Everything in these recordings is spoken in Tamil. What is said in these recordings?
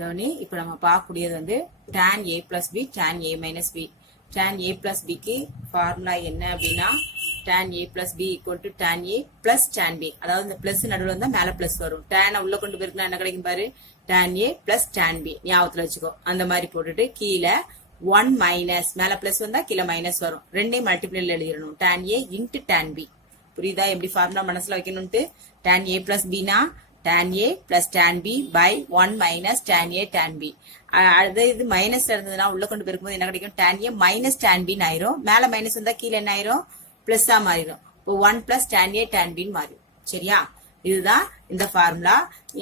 கவனி, இப்ப நம்ம பார்க்கக்கூடியது வந்து tan a plus b tan a minus b. tan a plus b க்கு ஃபார்முலா என்ன அப்படின்னா tan a plus b equal to tan a plus tan b. அதாவது இந்த பிளஸ் நடுவில் வந்தா மேல பிளஸ் வரும். tan உள்ள கொண்டு போயிருக்கா என்ன கிடைக்கும் பாரு, tan a plus tan b ஞாபகத்துல வச்சுக்கோ. அந்த மாதிரி போட்டுட்டு கீழே 1 மைனஸ், மேல பிளஸ் வந்தா கீழே மைனஸ் வரும். ரெண்டையும் மல்டிப்ளைல எழுதிடணும். tan a into tan b. புரியுதா எப்படி ஃபார்முலா மனசுல வைக்கணும்ட்டு? tan a plus b னா tan a plus tan b by 1 minus tan a tan b. அது இது மைனஸ் இருந்ததுன்னா உள்ள கொண்டு போயிருக்கும்போது என்ன கிடைக்கும், tan a minus tan b ஆயிரும். மேல மைனஸ் வந்தா கீழே என்ன ஆயிரும், பிளஸ் ஆ மாறிடும். இப்போ 1 plus tan a tan b மாறிடும். சரியா? இதுதான் இந்த ஃபார்முலா.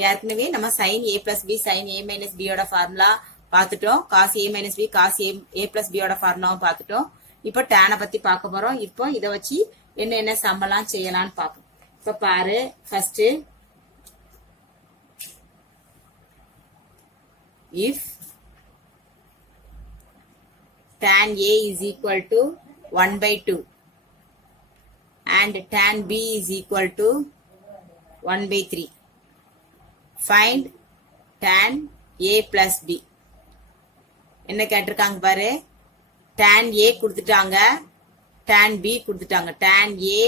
ஏற்கனவே நம்ம sin a plus b sin a minus b யோட ஃபார்முலா பார்த்துட்டோம். cos a minus b cos a plus b யோட ஃபார்முலாவும் பார்த்துட்டோம். இப்போ tan பத்தி பார்க்க போறோம். இப்போ இதை வச்சு என்ன சம்பளம் செய்யலாம்னு பார்ப்போம். இப்ப பாரு, first if tan a is equal to 1 by 2 and tan b is equal to 1 by 3, find tan a plus b. என்ன கேட்டிருக்காங்க பாரு, tan a கொடுத்துட்டாங்க, tan b கொடுத்துட்டாங்க. tan a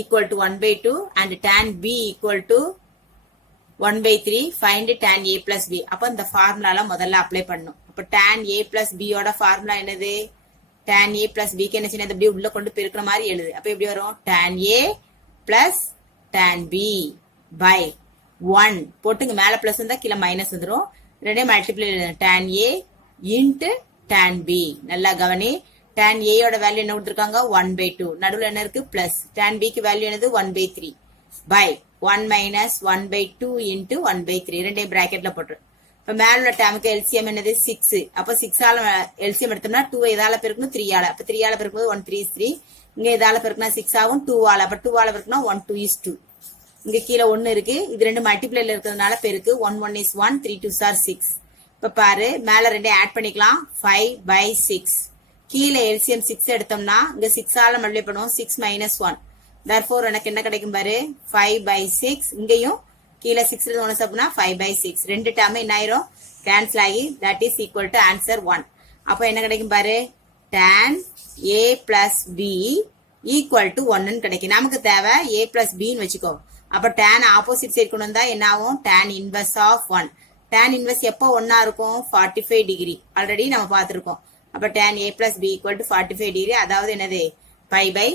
equal to 1 by 2 and tan b equal to 1 by 3, find tan a plus b. அப்ப இந்த ஃபார்முலால முதல்ல அப்ளை பண்ணும். அப்ப tan a plus b யோட ஃபார்முலா என்னது, tan a plus b க்கு என்ன செய்யணும், அப்படியே உள்ள கொண்டு பெருக்கிற மாதிரி எழுது. அப்ப எப்படி வரும், tan a plus tan b by 1 போட்டுங்க. மேல பிளஸ் வந்தா கீழே மைனஸ் வந்துடும். ரெண்டையும் மல்டிப்ளை எழுதணும். tan a into tan b. நல்லா கவனி, tan a யோட வேல்யூ என்ன கொடுத்திருக்காங்க, 1 by 2. நடுவுல என்ன இருக்கு, பிளஸ். tan b க்கு வேல்யூ என்னது, 1 by 3 by 1 minus 1 by 2 into 1 by 3. ரெண்டையும் பிராக்கெட்ல போட்டுரும். இப்ப மேல உள்ள டேமுக்கு எல்சிஎம் என்னது, 6. அப்ப 6 ஆல எல்சிஎம் எடுத்தோம்னா 2 இதால பெருக்கணும் 3 ஆல. அப்ப 3 ஆல பெருக்கும்போது 1 3 is 3. இங்க இதால பெருக்குனா 6 ஆகும். 2 ஆல, அப்ப 2 ஆல பெருக்குனா 1 2 is 2. இங்க கீழே 1 இருக்கு. இது ரெண்டு மல்டிப்ளைல இருக்கிறதுனால பெருக்கு. 1 1 is 1 3 2s are 6. இப்ப பாரு, மேல ரெண்டையும் ஆட் பண்ணிக்கலாம். 5 by 6. கீழே எல்சிஎம் 6 எடுத்தோம்னா இங்க 6 ஆல மல்டிப்ளை பண்ணுவோம். 6 minus 1. therefore எனக்கு என்ன கிடைக்கும் பாரு, 5 by 6. இங்கேயும் கீழே 6 1 சப்னா 5 by 6. ரெண்டு டேர்ம் என்ன ஆயிரும், கேன்சல் ஆகி that is equal to answer 1. அப்ப என்ன கிடைக்கும் பாரு, tan a plus b equal to 1 கிடைக்கும். நமக்கு தேவை a plus b ன்னு வச்சுக்கோ. அப்ப tan ஆப்போசிட் சைடு கொண்டு வந்தா என்ன ஆகும், tan inverse of 1. tan inverse எப்போ 1 இருக்கும், 45 டிகிரி. ஆல்ரெடி நம்ம பார்த்திருக்கோம். அப்ப tan a plus b equal to 45 degree. அதாவது என்னது, pi by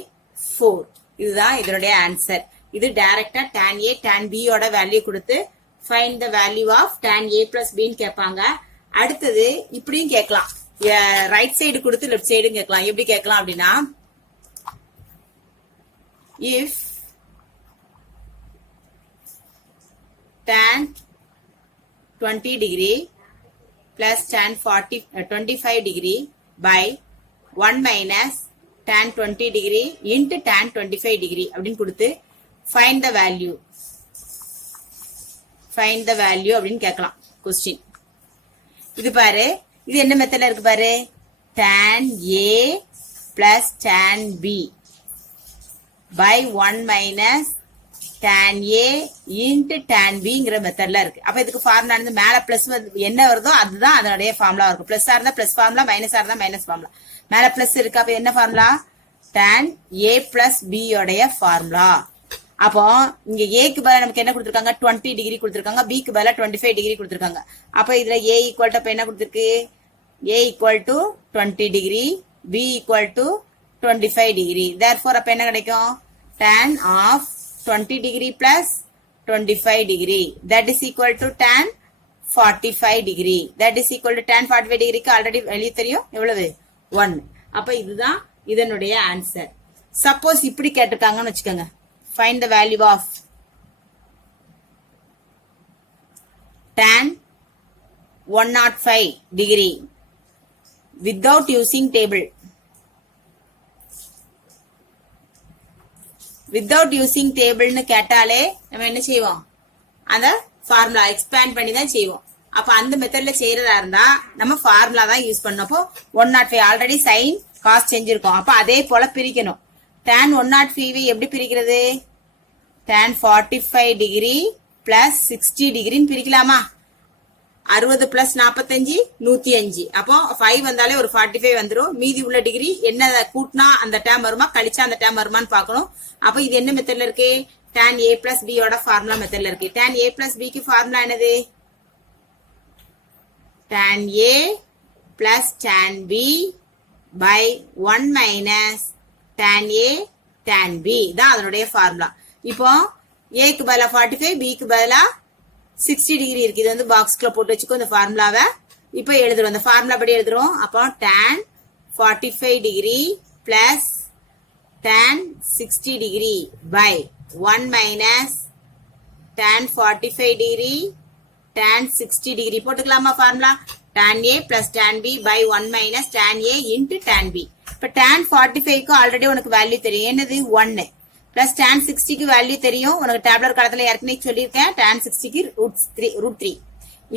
4. இதுதான் இதனுடைய ஆன்சர். இது டைரக்டா tan a tan b யோட வேல்யூ கொடுத்து find the value of tan a plus b ன்னு கேட்பாங்க. அடுத்தது இப்படியும் கேட்கலாம், ரைட் சைடு கொடுத்து லெஃப்ட் சைடும் கேட்கலாம். எப்படி கேட்கலாம் அப்படின்னா, if tan 20 degree plus tan 25 degree by 1 minus tan 20 degree into tan 25 degree அப்படின்னு கொடுத்து find the value அப்படின்னு கேட்கலாம் கொஸ்டின். இது பாரு, இது என்ன மெத்தட்ல இருக்கு பாரு, tan a plus tan b by 1 minus tan a into tan bங்கிற மெத்தட்ல இருக்கு. அப்ப இதுக்கு ஃபார்முலா வந்து மேல பிளஸ் என்ன வருதோ அதுதான் அதனுடைய ஃபார்முலா இருக்கும். பிளஸ்ஸா இருந்தா பிளஸ் ஃபார்முலா, மைனஸா இருந்தா மைனஸ் ஃபார்முலா. மேல பிளஸ் இருக்கு. அப்ப என்ன formula, tan a plus b யோடைய ஃபார்முலா. அப்போ இங்க ஏக்கு பதிலா நமக்கு என்ன கொடுத்திருக்காங்க, 20 டிகிரி கொடுத்திருக்காங்க. பிக்கு பதிலா 25 டிகிரி கொடுத்திருக்காங்க. அப்ப இதுல a ஈக்குவல் டு என்ன கொடுத்திருக்கு, a equal to 20 degree, b equal to 25 degree. therefore அப்ப என்ன கிடைக்கும், tan of 20 degree plus 25 degree that is equal to tan 45 degree. that is equal to tan 45 degree க்கு ஆல்ரெடி வெளியே தெரியும் எவ்வளவு, 1. அப்ப இதுதான் இதனுடைய ஆன்சர். சப்போஸ் இப்படி கேட்டிருக்காங்கன்னு வச்சுக்கோங்க, find the value of tan 105 degree without using table. Without using டேபிள்னு கேட்டாலே நம்ம என்ன செய்வோம், அந்த ஃபார்முலா எக்ஸ்பேண்ட் பண்ணி தான் செய்வோம். அப்ப அந்த மெத்தட்ல செய்யறதா இருந்தா நம்ம ஃபார்முலா தான் யூஸ் பண்ணப்போ 105 ஆல்ரெடி சைன் காஸ் செஞ்சிருக்கோம். அப்ப அதே போல பிரிக்கணும். tan 105 எப்படி பிரிக்கிறது, tan 45 டிகிரி பிளஸ் 60 டிகிரின்னு பிரிக்கலாமா. 60 பிளஸ் 45 105. அப்போ 5 வந்தாலே ஒரு 45 வந்துரும். மீதி உள்ள டிகிரி என்ன கூட்டினா அந்த டேம் வருமா கழிச்சா அந்த டேம் வருமான்னு பார்க்கணும். அப்ப இது என்ன மெத்தட்ல இருக்கு? tan a plus b யோட ஃபார்முலா மெத்தட்ல இருக்கு. tan a plus b க்கு ஃபார்முலா என்னது? tan a plus tan b by 1 minus tan a tan b தான் அதனுடைய ஃபார்முலா. இப்போ a க்கு பதிலா 45, b க்கு பதிலா 60 டிகிரி இருக்கு. இது வந்து பாக்ஸ்க்குள்ள போட்டு வச்சுக்கோ இந்த ஃபார்முலாவை. இப்போ எழுதுறோம், இந்த ஃபார்முலா படி எழுதுறோம். அப்போ tan 45 degree plus tan 60 degree by 1 minus tan 45 degree tan 60 degree போட்டுக்கலாமா formula? tan a plus tan b by 1 minus tan a into tan b. இப்போ tan 45க்கு ஆல்ரெடி உனக்கு வேல்யூ தெரியும். என்னது? 1 பிளஸ் tan 60க்கு வேல்யூ தெரியும். உனக்கு டேப்லர் காலத்துல ஏற்கனவே சொல்லியிருக்கேன். tan 60க்கு ரூட் 3.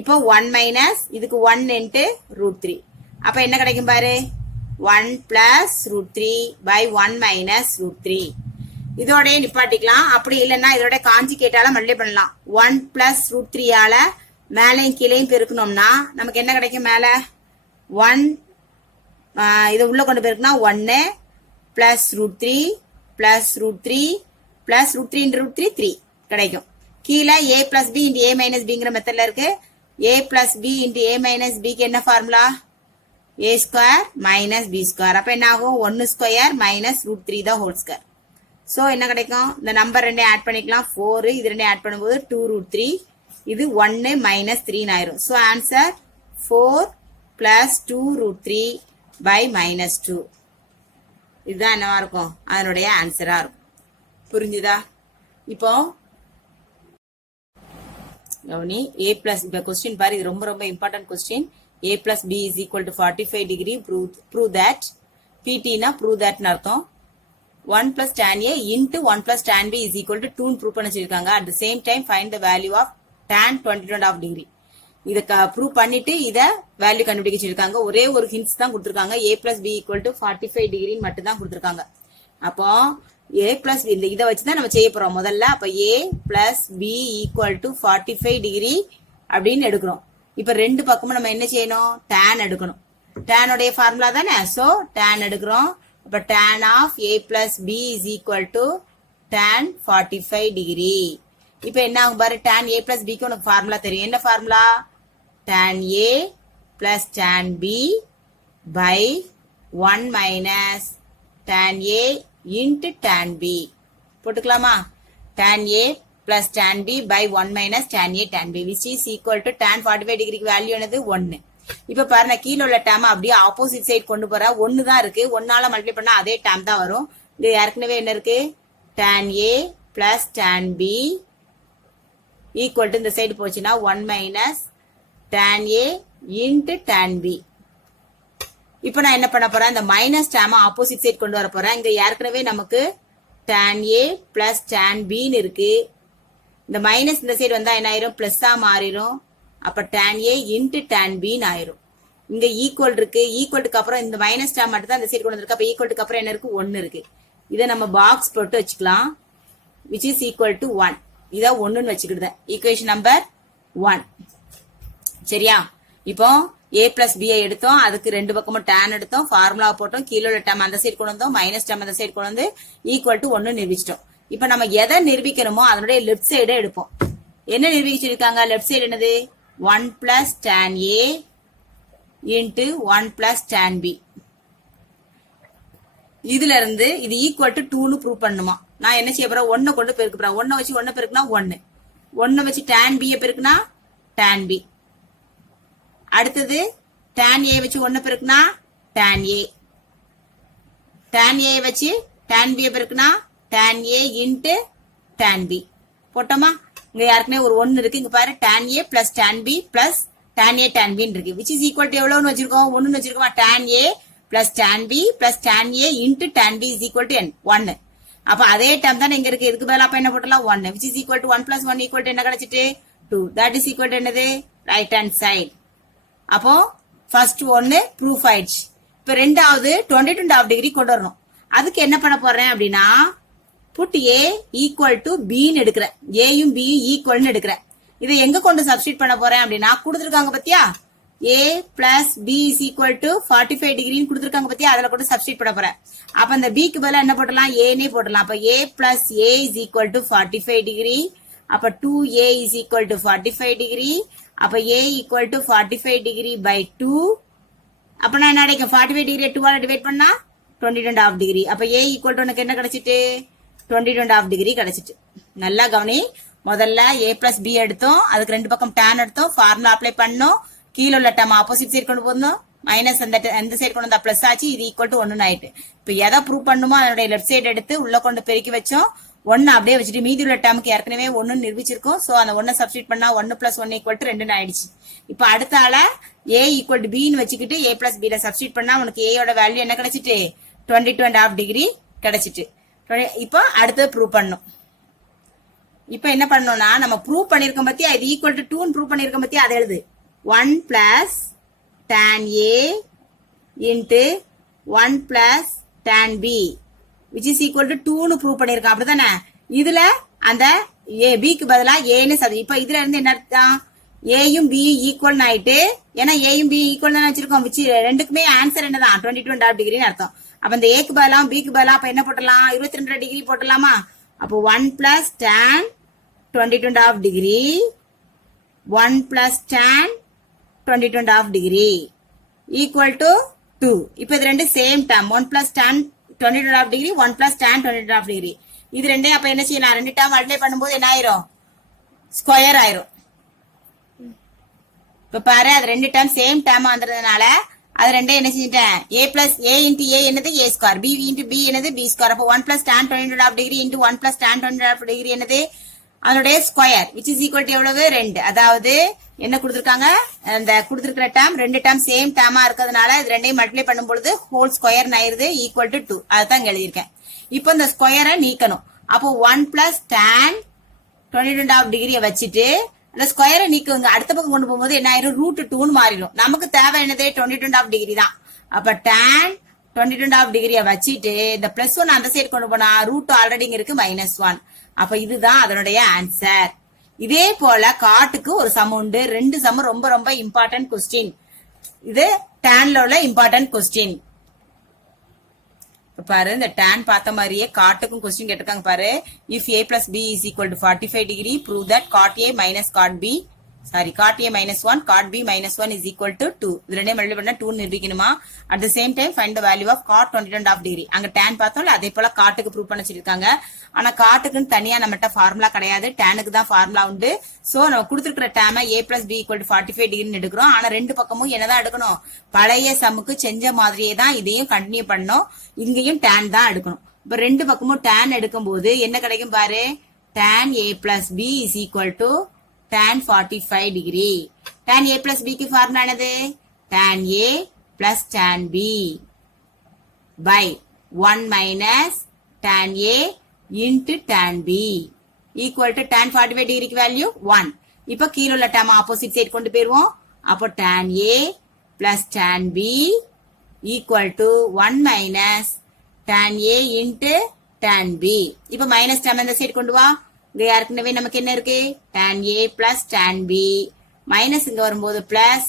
இப்போ 1 மைனஸ் இதுக்கு 1 இன்ட்டு ரூட் 3. அப்ப என்ன கிடைக்கும் பாரு? 1 plus root 3 by 1 minus root 3. இதோட நிப்பாட்டிக்கலாம். அப்படி இல்லைன்னா இதோட காஞ்சிகேட்டால மல்டிப்ளை பண்ணலாம். 1 பிளஸ் ரூட் 3 ஆல மேலையும் கீழையும் பெருக்கணும்னா நமக்கு என்ன கிடைக்கும்? மேல 1 இதை உள்ள கொண்டு பெருக்குனா 1 plus root 3 plus root 3 plus root 3 into root 3 3 கிடைக்கும். கீழே a plus b into a minus பிங்கிற மெத்தட்ல இருக்கு. a plus b into a minus பிக்கு என்ன formula? a square minus b square. அப்ப என்ன ஆகும்? 1 ஸ்கொயர் மைனஸ் ரூட் 3 தான் ஹோல் ஸ்கொயர். சோ என்ன கிடைக்கும்? இந்த நம்பர் ரெண்டையும் ஆட் பண்ணிக்கலாம். 4 இது ரெண்டையும் ஆட் பண்ணும்போது 2 ரூட் 3. இது 1 மைனஸ் 3 ஆயிரும். So answer 4 plus 2 root 3 by minus 2. இதுதான் என்னவா இருக்கும்? அதனுடைய ஆன்சரா இருக்கும். புரிஞ்சுதா? இப்போ கவனி, a பிளஸ் இப்ப கொஸ்டின் பாரு, இது ரொம்ப ரொம்ப important question. a plus b is equal to 45 degree prove that. pt னா ப்ரூவ் தட்னு அர்த்தம். 1 plus tan a into 1 plus tan b is equal to 2 prove பண்ண சொல்லிருக்காங்க. At the same time find the value of tan 22.5 degree. இத ப்ரூவ் பண்ணிட்டு இத வேல்யூ கண்டுபிடிக்க சொல்லிருக்காங்க. ஒரே ஒரு ஹிண்ட்ஸ் தான் கொடுத்திருக்காங்க. a plus b equal to 45 degree மட்டும் தான் கொடுத்திருக்காங்க. அப்போ a plus b இத வச்சு தான் நம்ம செய்ய போறோம் முதல்ல. அப்ப a plus b equal to 45 degree அப்படின்னு எடுக்கிறோம். இப்ப ரெண்டு பக்கமும் நம்ம என்ன செய்யணும்? tan எடுக்கணும். tan உடைய ஃபார்முலா தானே. சோ tan எடுக்கிறோம். அப்ப tan of a plus b is equal to tan 45 degree. இப்ப என்ன ஆகும் பாரு? tan a plus b க்கு உனக்கு ஃபார்முலா தெரியும். என்ன formula? tan a plus tan b by 1 minus tan a into tan b. போட்டுக்கலாமா? tan a plus tan b by 1 minus tan a tan b which is equal to tan 45 டிகிரிக்கு வேல்யூ என்னது? 1. இப்ப பாரு, நான் கீழே உள்ள டேம் அப்படியே ஆப்போசிட் சைட் கொண்டு போறேன். 1 தான் இருக்கு. 1ஆல மல்டிப்ளை பண்ணா அதே டேம் தான் வரும். இது ஏற்கனவே என்ன இருக்கு? tan a plus tan b equal to இந்த சைடு போச்சுன்னா 1 minus tan a into tan b. இப்போ நான் என்ன பண்ண போறேன்? இந்த மைனஸ் டேம் ஆப்போசிட் சைடு கொண்டு வர போறேன். இங்க ஏற்கனவே நமக்கு tan a plus tan b ன்னு இருக்கு. இந்த மைனஸ் இந்த சைடு வந்தா என்ன ஆயிரும்? பிளஸ்ஸா மாறிடும். அப்ப tan a into tan b ன்னு ஆயிரும். இங்க ஈக்குவல் இருக்கு. ஈக்குவலுக்கு அப்புறம் இந்த மைனஸ் டேம் மட்டும் தான் இந்த சைடு கொண்டு வந்திருக்கு. அப்ப ஈக்குவலுக்கு அப்புறம் என்ன இருக்கு? 1 இருக்கு. இதை நம்ம பாக்ஸ் போட்டு வச்சுக்கலாம். which is equal to 1. இத 1ன்னு வச்சுக்கிடுதேன். Equation number 1. சரியா? இப்போ a plus b எடுத்தோம். அதுக்கு ரெண்டு பக்கமும் tan எடுத்தோம். ஃபார்முலா போட்டோம். கீழே உள்ள டேம் அந்த சைடு கொண்டு வந்தோம். மைனஸ் டேம் அந்த சைடு கொண்டு வந்து ஈக்குவல் டு 1 நிரூபிச்சிட்டோம். இப்ப நம்ம எதை நிரூபிக்கணுமோ அதனுடைய லெஃப்ட் சைடு எடுப்போம். என்ன நிரூபிச்சிருக்காங்க? லெஃப்ட் சைடு என்னது? 1 plus tan a into 1 plus tan b. இதுல இருந்து இது ஈக்குவல் டு 2ன்னு ப்ரூவ் பண்ணுமா? நான் என்ன செய்ய போறேன்? 1 கொண்டு பெருக்க போறேன். 1 வச்சு 1 பெருக்குனா 1. 1 வச்சு tan b பெருக்குனா tan b. அடுத்தது tan a வச்சு 1 பெருக்குனா tan a. tan a வச்சு tan b பெருக்குனா tan a into tan b. போட்டோமா? இங்க யாருக்குனே ஒரு 1 இருக்கு. இங்க பாரு, tan a plus tan b plus tan a tan b இருக்கு. which is equal to எவ்வளவுன்னு வச்சிருக்கோம்? 1ன்னு வச்சிருக்கோமா? tan a plus tan b plus tan a into tan b is equal to n 1. அப்ப அதே டேர்ம் தான் இங்க இருக்கு. இதுக்கு பதிலா அப்ப என்ன போட்டலாம்? 1 which is equal to 1 plus 1 equal to என்ன கிடைச்சிட்டு? 2. that is equal to என்னது? Right hand side. அப்போ ஃபர்ஸ்ட் 1 ப்ரூஃப் ஆயிடுச்சு. இப்ப ரெண்டாவது 22.5 டிகிரி கொண்டு வரணும். அதுக்கு என்ன பண்ண போறேன் அப்படின்னா, put a equal to b ன்னு எடுக்கிறேன். ஏயும் b ஈக்குவல்னு எடுக்கிறேன். இதை எங்க கொண்டு சப்ஸ்டிட் பண்ண போறேன் அப்படின்னா கொடுத்துருக்காங்க பத்தியா a plus b is equal to 45 டிகிரின்னு கொடுத்துருக்காங்க பத்தியா அதுல கொண்டு சப்ஸ்டிட் பண்ண போறேன். அப்ப அந்த b க்கு பதிலா என்ன போடலாம் a போடலாம். அப்ப a plus a is equal to 45 degree. அப்ப 2a is equal to 45 degree. அப்ப a equal to 45 degree by 2. அப்ப நான் என்ன கிடைக்கும் 45 டிகிரி 2 ஆல டிவைட் பண்ணா 22.5 டிகிரி. அப்ப a equal to உனக்கு என்ன கிடைச்சிட்டு 22.5 டிகிரி கிடைச்சிட்டு. நல்லா கவனி. முதல்ல a plus b எடுத்தோம், அதுக்கு ரெண்டு பக்கம் tan எடுத்தோம், ஃபார்முலா அப்ளை பண்ணோம், கீழே உள்ள டேம் ஆப்போசிட் சைடு கொண்டு போனோம், மைனஸ் அந்த சைடு கொண்டு வந்தா பிளஸ் ஆச்சு, இது ஈக்குவல் டு 1 ஆயிட்டு. இப்ப எதை ப்ரூவ் பண்ணுமோ அதனுடைய லெஃப்ட் சைடு எடுத்து உள்ள கொண்டு பெருக்கி வச்சோம், 1 அப்படியே வச்சுட்டு மீதி உள்ள டேமுக்கு ஏற்கனவே 1 நிரூபிச்சிருக்கோம். சோ அந்த 1 சப்ஸ்டிட் பண்ணா 1 plus 1 ஈக்குவல் டு 2 ஆயிடுச்சு. இப்ப அடுத்த ஆள a ஈக்குவல் டு b ன்னு வச்சுக்கிட்டு a plus b ல சப்ஸ்டிட் பண்ணா உனக்கு a யோட வேல்யூ என்ன கிடைச்சிட்டு 22.5 டிகிரி கிடைச்சிட்டு. இப்போ அடுத்து ப்ரூவ் பண்ணும். இப்ப என்ன பண்ணோம்னா நம்ம ப்ரூவ் பண்ணிருக்கோம் பத்தியா இது ஈக்குவல் டு 2 ப்ரூவ் பண்ணிருக்கோம் பத்தியா அதை எழுது 1 plus tan a into 1 plus tan b which is equal to 2 னு ப்ரூவ் பண்ணிருக்கோம் அப்படிதானே. இதுல அந்த a b க்கு பதிலா a ன்னு சரி. இப்ப இதுல இருந்து என்ன அர்த்தம் a யும் b ஈக்குவல் ஆயிட்டு, ஏன்னா a யும் b ஈக்குவல் தான் வச்சிருக்கோம், ரெண்டுக்குமே ஆன்சர் என்னதான் 22.5 டிகிரின்னு அர்த்தம். அப்ப இந்த a க்கு பதிலா b க்கு பதிலா அப்ப என்ன போட்டலாம் 22 டிகிரி போட்டலாமா. அப்போ 1 plus tan 22.5 degree 1 plus tan 22.5 degree equal to 2. இப்ப இது ரெண்டு same term 1 plus tan 22.5 degree 1 plus tan 22.5 degree. இது ரெண்டே அப்ப என்ன செய்யலாம் ரெண்டு டேர்ம் மல்டிப்ளை பண்ணும்போது என்ன ஆயிரும் ஸ்கொயர் ஆயிரும். இப்ப பாரு அது ரெண்டு டேர்ம் சேம் டேர்ம் வந்ததுனால அது ரெண்டே என்ன செஞ்சிட்டேன் a plus a into a என்னது a square b into b என்னது b ஸ்கொயர். அப்ப 1 plus tan 22.5 degree into 1 plus tan 22.5 degree என்னது அதனுடைய square which is equal to எவ்வளவு 2. அதாவது என்ன கொடுத்திருக்காங்க அந்த கொடுத்திருக்கிற டேர்ம் ரெண்டு டேர்ம் சேம் டேர்மா இருக்கிறதுனால இது ரெண்டையும் மல்டிப்ளை பண்ணும்போது ஹோல் ஸ்கொயர் ஆயிருது ஈக்குவல் டு 2. அதுதான் இங்க எழுதியிருக்கேன். இப்போ இந்த ஸ்கொயரை நீக்கணும். அப்போ 1 plus tan 22.5 டிகிரியை வச்சுட்டு அந்த ஸ்கொயரை நீக்குங்க. அடுத்த பக்கம் கொண்டு போகும்போது என்ன ஆயிரும் √2 மாறிடும். நமக்கு தேவை என்னது 22.5 டிகிரி தான். அப்ப tan 22.5 டிகிரியை வச்சுட்டு இந்த பிளஸ் 1 அந்த சைடு கொண்டு போனா √2 ஆல்ரெடி இங்க இருக்கு -1. அப்ப இதுதான் அதனுடைய ஆன்சர். இதே போல காட்டுக்கு ஒரு சம் உண்டு. ரெண்டு சம் ரொம்ப ரொம்ப இம்பார்ட்டன்ட் கொஸ்டின். இது டேன்ல உள்ள இம்பார்ட்டன்ட் கொஸ்டின். பாரு இந்த tan பார்த்த மாதிரியே காட்டுக்கும் கொஸ்டின் கேட்டிருக்காங்க பாரு. If a plus b is equal to 45 degree, prove that cot a minus cot b cot a minus 1 cot b minus 1 is equal to 2. இது ரெண்டே மல்டிப்ளை பண்ணா 2 நிரூபிக்கணுமா. at the same time find the value of cot 22.5 degree. அங்க tan பார்த்தோம்ல அதே போல காட்டுக்கு ப்ரூவ் பண்ண சொல்லிருக்காங்க. ஆனா காட்டுக்குன்னு தனியா நம்மகிட்ட ஃபார்முலா கிடையாது, டேனுக்கு தான் ஃபார்முலா உண்டு. சோ நம்ம கொடுத்துருக்கிற டேமை a plus b equal to 45 டிகிரின்னு எடுக்கிறோம். ஆனா ரெண்டு பக்கமும் என்னதான் எடுக்கணும் பழைய சம்முக்கு செஞ்ச மாதிரியே தான் இதையும் கண்டினியூ பண்ணணும். இங்கேயும் tan தான் எடுக்கணும். இப்ப ரெண்டு பக்கமும் tan எடுக்கும் போது என்ன கிடைக்கும் பாரு tan a plus b is equal to tan 45 degree. tan a plus b க்கு ஃபார்முலா என்னது tan a plus tan b by 1 minus tan a into tan b equal to tan 45 டிகிரிக்கு வேல்யூ 1. இப்ப கீழ உள்ள டேர்ம் ஆப்போசிட் சைடு கொண்டு போயிருவோம். அப்போ tan a plus tan b equal to 1 minus tan a into tan b. இப்ப மைனஸ் டேர்ம் இந்த சைடு கொண்டு வா. இங்க ஏற்கனவே நமக்கு என்ன இருக்கு tan a plus tan b minus இங்க வரும்போது plus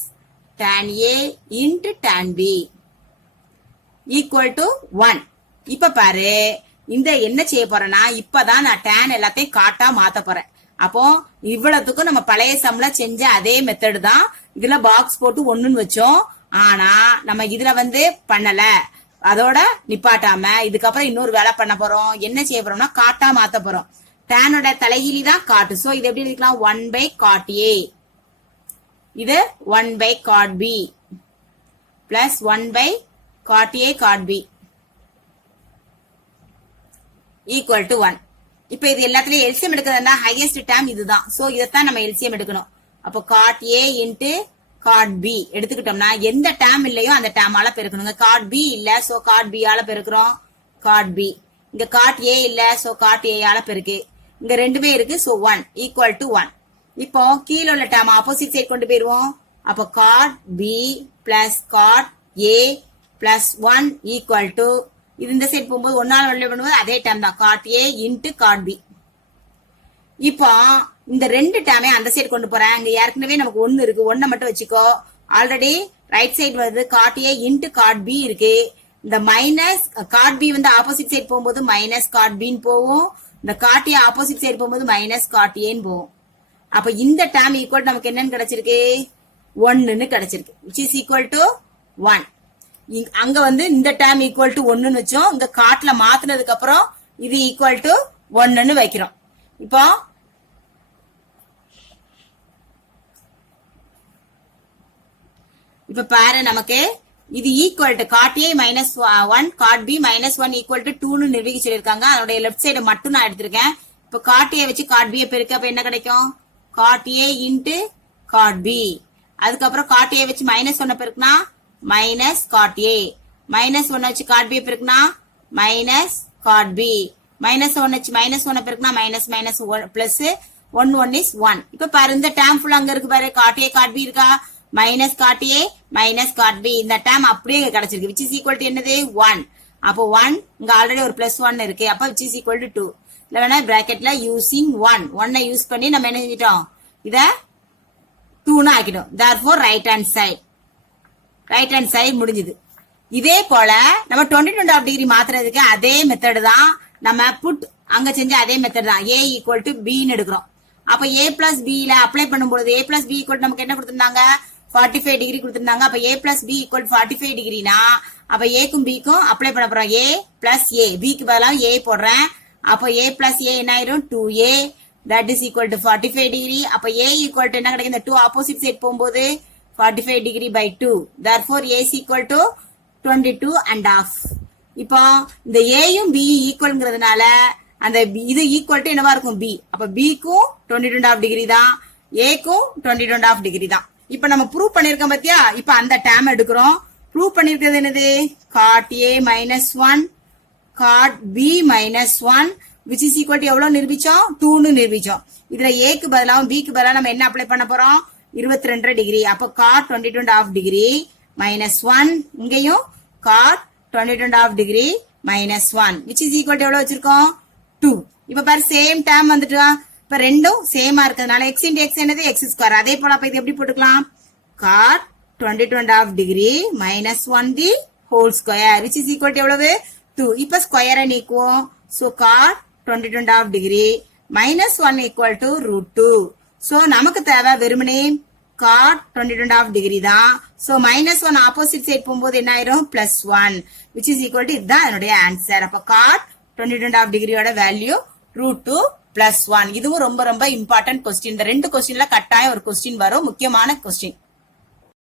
tan a into tan b equal to 1. இப்ப பாரு இந்த என்ன செய்ய போறேன்னா இப்பதான் நான் tan எல்லாத்தையும் காட்டா மாத்த போறேன். அப்போ இவ்வளவுக்கும் நம்ம பழைய சம்ல செஞ்ச அதே மெத்தட் தான். இதுல பாக்ஸ் போட்டு 1ன்னு வச்சோம். ஆனா நம்ம இதுல பண்ணல, அதோட நிப்பாட்டாம இதுக்கப்புறம் இன்னொரு வேலை பண்ண போறோம். என்ன செய்ய போறோம்னா காட்டா மாத்த போறோம். டேனோட தலைகீழி தான் காட்டு. சோ இது எப்படி எழுதிக்கலாம் 1 by cot a இது 1 by cot b plus 1 by cot a cot b equal to 1. இப்ப இது எல்லாத்துலயும் எல்சிஎம் எடுக்கிறதுனா ஹையஸ்ட் டேர்ம் இதுதான். சோ இதைத்தான் நம்ம எல்சிஎம் எடுக்கணும். அப்போ cot a into cot b எடுத்துக்கிட்டோம்னா எந்த டேர்ம் இல்லையோ அந்த டேர்மால பெருக்கணுங்க. cot b இல்ல சோ cot b ஆல பெருக்கிறோம் cot b. இங்க cot a இல்ல சோ cot a ஆல பெருக்கு. இங்க ரெண்டுமே இருக்கு சோ 1 equal to 1. இப்போ கீழ உள்ள டேர்ம் ஆப்போசிட் சைடு கொண்டு போயிருவோம். அப்போ cot b plus cot a plus 1 equal to இது இந்த சைடு போகும்போது 1 ஆல மல்டிப்ளை பண்ணும்போது அதே டேர்ம் தான் cot a into cot b. இப்போ இந்த ரெண்டு டேமே அந்த சைடு கொண்டு போறேன். இங்க ஏற்கனவே நமக்கு 1 இருக்கு, 1 மட்டும் வச்சுக்கோ. ஆல்ரெடி ரைட் சைடு வந்து காட் ஏ இன்டு காட் பி இருக்கு. இந்த மைனஸ் காட் பி வந்து ஆப்போசிட் சைடு போகும்போது மைனஸ் காட் பின்னு போகும். இந்த காட் ஏ ஆப்போசிட் சைடு போகும்போது மைனஸ் காட் ஏன்னு போகும். அப்ப இந்த டேம் ஈக்குவல் நமக்கு என்னன்னு கிடைச்சிருக்கு? 1ன்னு கிடைச்சிருக்கு. which is equal to 1. அங்க வந்து இந்த டேம் ஈக்குவல் டு 1ன்னு வச்சோம். இங்க காட்ல மாத்தினதுக்கு அப்புறம் இது ஈக்குவல் டு 1ன்னு வைக்கிறோம். இப்போ பாரு, நமக்கு இது equal to cot A minus 1 cot B minus 1 equal to 2ன்னு நிரூபிக்க சொல்லியிருக்காங்க. அதோட லெஃப்ட் சைடு மட்டும் நான் எடுத்திருக்கேன். இப்போ காட் ஏ வச்சு காட் பி பெருக்க அப்ப என்ன கிடைக்கும்? காட் ஏ இன்டு காட் பி. அதுக்கப்புறம் காட் ஏ வச்சு மைனஸ் 1 பெருக்குனா மைனஸ் காட் ஏ. மைனஸ் 1 வச்சு காட் பி பெருக்குனா மைனஸ் காட் பி. மைனஸ் 1 வச்சு மைனஸ் 1 பெருக்குனா மைனஸ் மைனஸ் பிளஸ் 1 இஸ் 1. இப்ப பாரு, இந்த டேம் ஃபுல்லா அங்க இருக்கு பாரு. காட் ஏ காட் பி இருக்கா? Minus God A minus cot B. இந்த டேம் அப்படியே கிடைச்சிருக்கு. which is equal to என்னது? 1. அப்போ 1 இங்க ஆல்ரெடி ஒரு பிளஸ் 1 இருக்கு. அப்ப which is equal to 2. இல்ல வேணா பிராக்கெட்ல யூசிங் 1 யூஸ் பண்ணி நம்ம என்ன செஞ்சிட்டோம்? இத 2ன்னு ஆக்கிட்டோம். therefore ரைட் ஹேண்ட் சைடு முடிஞ்சது. இதே போல நம்ம 22.5 டிகிரி மாத்துறதுக்கு அதே மெத்தட் தான். நம்ம புட் அங்க செஞ்ச அதே மெத்தட் தான். a ஈக்குவல் டு பின்னு எடுக்கிறோம். அப்ப a பிளஸ் b ல அப்ளை பண்ணும்போது a பிளஸ் b ஈக்குவல் நமக்கு என்ன கொடுத்திருந்தாங்க? 45 டிகிரி கொடுத்திருந்தாங்க. அப்ப a பிளஸ் b ஈக்குவல் 45 டிகிரினா அப்ப a க்கும் b க்கும் அப்ளை பண்ண போறோம். a பிளஸ் a, b க்கு பதிலா a போடுறேன். அப்ப a பிளஸ் a என்ன ஆயிரும்? 2a. that is equal to 45 degree. அப்ப a ஈக்குவல் டு என்ன கிடைக்கும்? இந்த 2 ஆப்போசிட் சைடு போகும்போது 45 degree by 2. therefore a is equal to 22.5. இப்போ இந்த ஏயும் பி ஈக்குவல்ங்கிறதுனால அந்த இது ஈக்குவல் டு என்னவா இருக்கும்? பி. அப்ப பிக்கும் 22.5 டிகிரி தான், ஏக்கும் 22.5 டிகிரி தான். இப்ப நம்ம ப்ரூவ் பண்ணிருக்கோம் பாத்தியா? இப்ப அந்த டேம் எடுக்கிறோம். ப்ரூவ் பண்ணிருக்கிறது என்னது? Cot A minus 1 cot B minus 1 which is equal to எவ்வளவு நிரூபிச்சோம்? 2ன்னு நிரூபிச்சோம். இதுல ஏக்கு பதிலாவும் பிக்கு பதிலா நம்ம என்ன அப்ளை பண்ண போறோம்? 22 டிகிரி. அப்ப காட் 22.5 டிகிரி மைனஸ் 1, இங்கேயும் cot 22.5 degree minus 1 which is equal to எவ்வளவு வச்சிருக்கோம்? 2. இப்ப பாரு, சேம் டேம் வந்துட்டு இப்ப ரெண்டும் சேமா இருக்கிறதுனால x into x என்னது? x square. அதே போல அப்ப இது எப்படி போட்டுக்கலாம்? Cot 22.5 degree minus 1 the whole square which is equal to எவ்வளவு? 2. இப்ப ஸ்கொயரை நீக்குவோம். so cot 22.5 degree minus 1 equal to √2. so நமக்கு தேவை வெறுமனே காட் 22.5 டிகிரி தான். so மைனஸ் 1 ஆப்போசிட் சைடு போகும்போது என்ன ஆயிரும்? Plus 1 which is equal to இதுதான் என்னுடைய ஆன்சர். அப்ப காட் 22.5 டிகிரியோட வேல்யூ √2 + 1. இதுவும் ரொம்ப ரொம்ப இம்பார்ட்டன்ட் கொஸ்டின். இந்த ரெண்டு கொஸ்டின்ல கட்டாயம் ஒரு கொஸ்டின் வரும், முக்கியமான கொஸ்டின்.